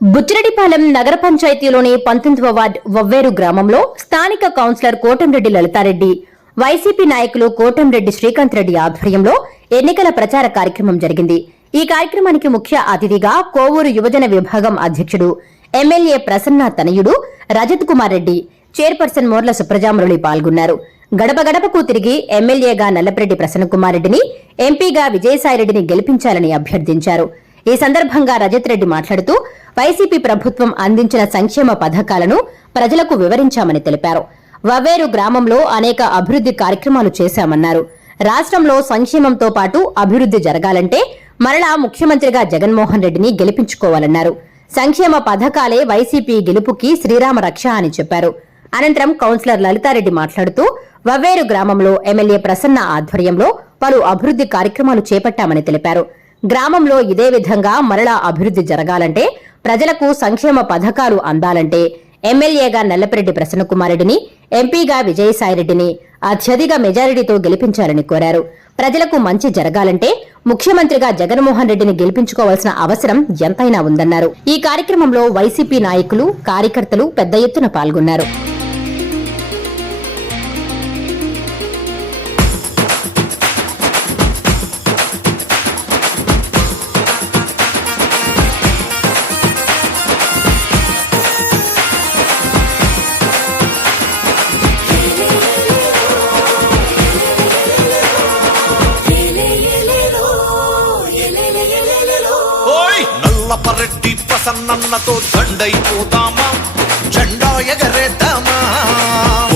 బుచ్చిరెడ్డిపాలెం నగర పంచాయతీలోని 19వ వార్డు వవ్వేరు గ్రామంలో స్థానిక కౌన్సిలర్ కోటంరెడ్డి లలితారెడ్డి, వైసీపీ నాయకులు కోటంరెడ్డి శ్రీకాంత్ రెడ్డి ఆధ్వర్యంలో ఎన్నికల ప్రచార కార్యక్రమం జరిగింది. ఈ కార్యక్రమానికి ముఖ్య అతిథిగా కోవూరు యువజన విభాగం అధ్యక్షుడు ఎమ్మెల్యే ప్రసన్న తనయుడు రజత్ కుమార్ రెడ్డి, చైర్పర్సన్ మోర్ల సుప్రజామురళి పాల్గొన్నారు. గడప గడపకు తిరిగి ఎమ్మెల్యేగా నల్లపరెడ్డి ప్రసన్నకుమార్ రెడ్డిని, ఎంపీగా విజయసాయిరెడ్డిని గెలిపించాలని అభ్యర్థించారు. ఈ సందర్భంగా రజత్ రెడ్డి మాట్లాడుతూ వైసీపీ ప్రభుత్వం అందించిన సంక్షేమ పథకాలను ప్రజలకు వివరించామని తెలిపారు. వవ్వేరు గ్రామంలో అనేక అభివృద్ది కార్యక్రమాలు చేశామన్నారు. రాష్ట్రంలో సంక్షేమంతో పాటు అభివృద్ది జరగాలంటే మరలా ముఖ్యమంత్రిగా జగన్మోహన్ రెడ్డిని గెలిపించుకోవాలన్నారు. సంక్షేమ పథకాలే వైసీపీ గెలుపుకి శ్రీరామ రక్ష అని చెప్పారు. అనంతరం కౌన్సిలర్ లలితారెడ్డి మాట్లాడుతూ వవ్వేరు గ్రామంలో ఎమ్మెల్యే ప్రసన్న ఆధ్వర్యంలో పలు అభివృద్ది కార్యక్రమాలు చేపట్టామని తెలిపారు. గ్రామంలో ఇదే విధంగా మరలా అభివృద్ది జరగాలంటే, ప్రజలకు సంక్షేమ పథకాలు అందాలంటే ఎమ్మెల్యేగా నల్లపరెడ్డి ప్రసన్నకుమార్ రెడ్డిని, ఎంపీగా విజయసాయిరెడ్డిని అత్యధిక మెజారిటీతో గెలిపించాలని కోరారు. ప్రజలకు మంచి జరగాలంటే ముఖ్యమంత్రిగా జగన్మోహన్ రెడ్డిని గెలిపించుకోవాల్సిన అవసరం ఎంతైనా ఉందన్నారు. ఈ కార్యక్రమంలో వైసీపీ నాయకులు, కార్యకర్తలు పెద్ద ఎత్తున పాల్గొన్నారు. నల్లపరెడ్డి ప్రసన్నతో దండైపోతామా, జెండా ఎగరేద్దామా.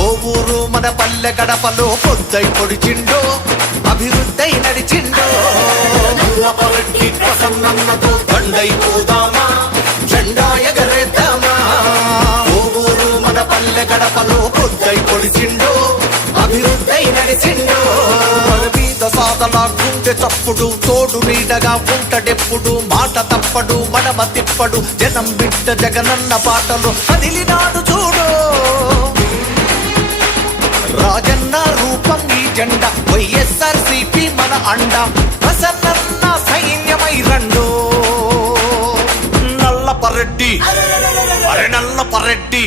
ఓ ఊరు మన పల్లె గడపలో పొద్దై పొడిచిండో, అభివృద్ధి నడిచిండో. నల్లపరెడ్డి ప్రసన్నతో దండైపోదామా, జెండా ఎగరేద్దామా. ఓ ఊరు మన పల్లె గడపలో పొద్దై పొడిచిండో, అభివృద్ధి నడిచిండో. సాధన గుండె చప్పుడు, తోడు నీడగా ఉంటడెప్పుడు, మాట తప్పడు మడమ తిప్పడు, జనం బిడ్డ జగనన్న పాటలు కదిలినాడు చూడు. రాజన్న రూపం ఈ జెండా, వైఎస్ఆర్సీపీ మన అండ, ప్రసన్న సైన్యమై రండు. నల్లపరెడ్డి అరే నల్లపరెడ్డి,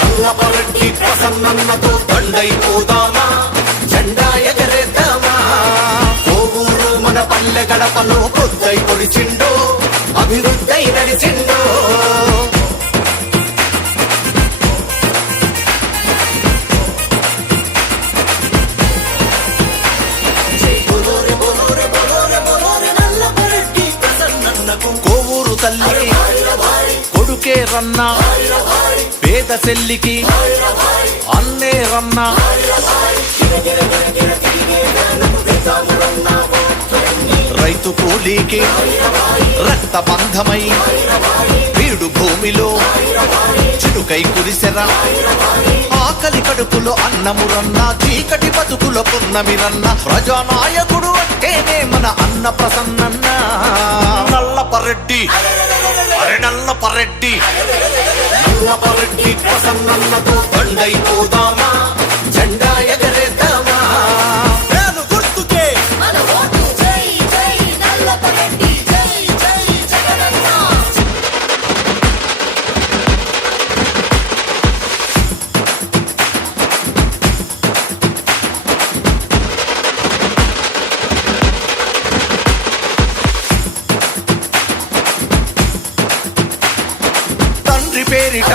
నల్లపరెడ్డి ప్రసన్నతో దండైపోదామా, జెండా ఎగరేద్దామా. కోవూరు మన పల్లె గడపలో పొద్దై పొడిచిండో, అభివృద్ధి నడిచిండో. కోవూరు తల్లికి కొడుకే రన్న, పేద చెల్లికి అన్నే రన్న. రైతు కూలీకి రక్త బంధమై వీడు భూమిలో చిరుకై కురిసెరా. ఆకలి కడుపులో అన్నమురన్న, చీకటి బతుకులో పున్నమిరన్న. ప్రజానాయకుడు అంటేనే మన అన్న ప్రసన్నన్న. నల్లపరెడ్డి అరే నల్లపరెడ్డి, నల్లపరెడ్డి ప్రసన్నతో దండైపోదామా, జెండా ఎగరేద్దామా. పేరిట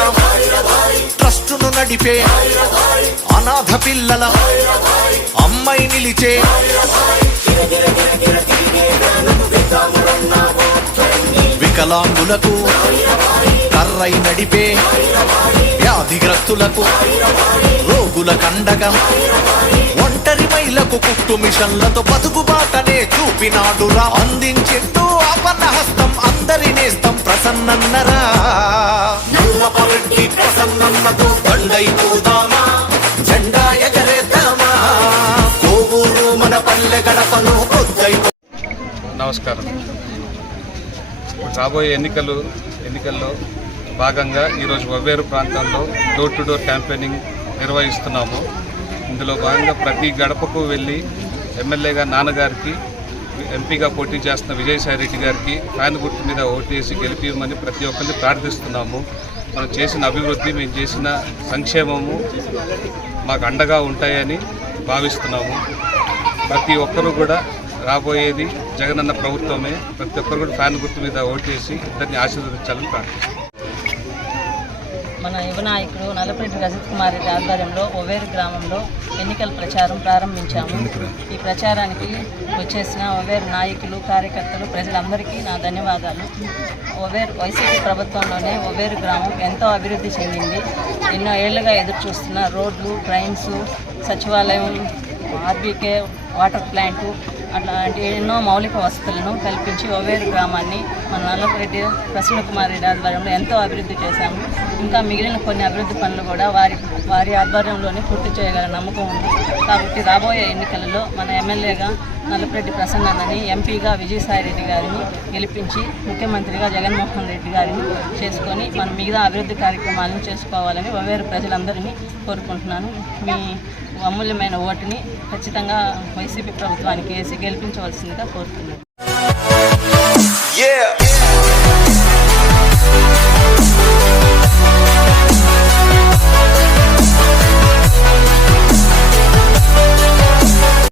ట్రస్టును నడిపే అనాథ పిల్లల అమ్మై నిలిచే. వికలాంగులకు కర్రై నడిపే, వ్యాధిగ్రస్తులకు రోగుల కండగా, ఒంటరి మహిళకు కుట్టు మిషన్లతో బతుకు బాటనే చూపినాడురా. అందించింటూ ఆపన్న హస్తం, అందరి నేస్తం ప్రసన్నన్నరా. నల్లపరెడ్డి ప్రసన్నతో దండైపోదామా, జెండా ఎగరేద్దామా. కోవూరు మన పల్లె గడపలో పొద్దై. నమస్కారం. రాబోయే ఎన్నికల్లో భాగంగా ఈరోజు వవ్వేరు ప్రాంతాల్లో డోర్ టు డోర్ క్యాంపెయినింగ్ నిర్వహిస్తున్నాము. ఇందులో భాగంగా ప్రతి గడపకు వెళ్ళి ఎమ్మెల్యేగా నాన్నగారికి ఎంపీగా పోటీ చేస్తున్న విజయసాయి రెడ్డి గారికి ఫ్యాన్ గుర్తు మీద ఓటేసి గెలిపిమని ప్రతి ఒక్కరిని ప్రార్థిస్తున్నాము. మనం చేసిన అభివృద్ధి, మేము చేసిన సంక్షేమము మాకు అండగా ఉంటాయని భావిస్తున్నాము. ప్రతి ఒక్కరూ కూడా రాబోయేది జగనన్న ప్రభుత్వమే. ప్రతి ఒక్కరు కూడా ఫ్యాన్ గుర్తు మీద ఓటేసి ఇద్దరిని ఆశీర్వదించాలని ప్రార్థిస్తున్నాం. మన యువ నాయకుడు నల్లపరెడ్డి రజత్ కుమార్ రెడ్డి ఆధ్వర్యంలో ఒవేరు గ్రామంలో ఎన్నికల ప్రచారం ప్రారంభించాము. ఈ ప్రచారానికి వచ్చేసిన ఒవేరు నాయకులు, కార్యకర్తలు, ప్రజలందరికీ నా ధన్యవాదాలు. ఒవేరు వైసీపీ ప్రభుత్వంలోనే ఒవేరు గ్రామం ఎంతో అభివృద్ధి చెందింది. ఎన్నో ఏళ్లుగా ఎదురు చూస్తున్న రోడ్లు, డ్రైన్స్, సచివాలయం, ఆర్బీకే, వాటర్ ప్లాంటు అట్లాంటి ఎన్నో మౌలిక వసతులను కల్పించి ఒవేరు గ్రామాన్ని మన నల్లపరెడ్డి ప్రసన్న కుమార్ రెడ్డి ఆధ్వర్యంలో ఎంతో అభివృద్ధి చేశాము. ఇంకా మిగిలిన కొన్ని అభివృద్ధి పనులు కూడా వారి ఆధ్వర్యంలోనే పూర్తి చేయగల నమ్మకం ఉంది. కాబట్టి రాబోయే ఎన్నికలలో మన ఎమ్మెల్యేగా నల్లపరెడ్డి ప్రసన్నని, ఎంపీగా విజయసాయి రెడ్డి గారిని గెలిపించి ముఖ్యమంత్రిగా జగన్మోహన్ రెడ్డి గారిని చేసుకొని మనం మిగతా అభివృద్ధి కార్యక్రమాలను చేసుకోవాలని ఒవేరు ప్రజలందరినీ కోరుకుంటున్నాను. మీ అమూల్యమైన ఓటుని ఖచ్చితంగా వైసీపీ ప్రభుత్వానికి వేసి గెలిపించవలసిందిగా కోరుతున్నాను.